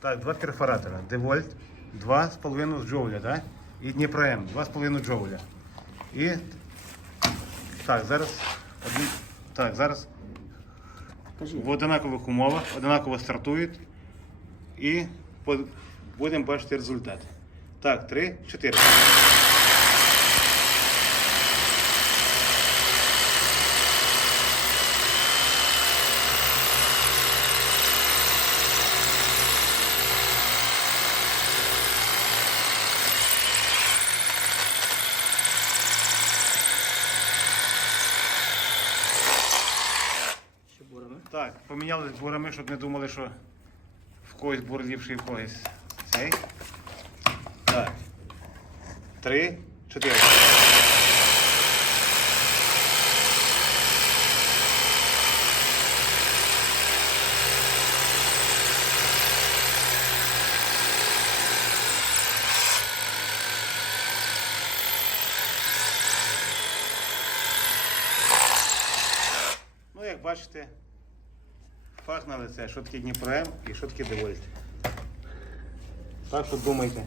Так, два перфоратора. Девольт, 2,5 джоуля, да? І Дніпром, 2,5 джоуля. І так, зараз один... так, зараз в однакових умовах, однаково стартують і будемо бачити результат. Так, 3, 4. Так, поміняли бурами, щоб не думали, що в когось бур ліпший, в когось цей. Так. Три, чотири. Ну, як бачите, факт на лице, що таке Дніпро М і що таке Девольт. Так що думайте.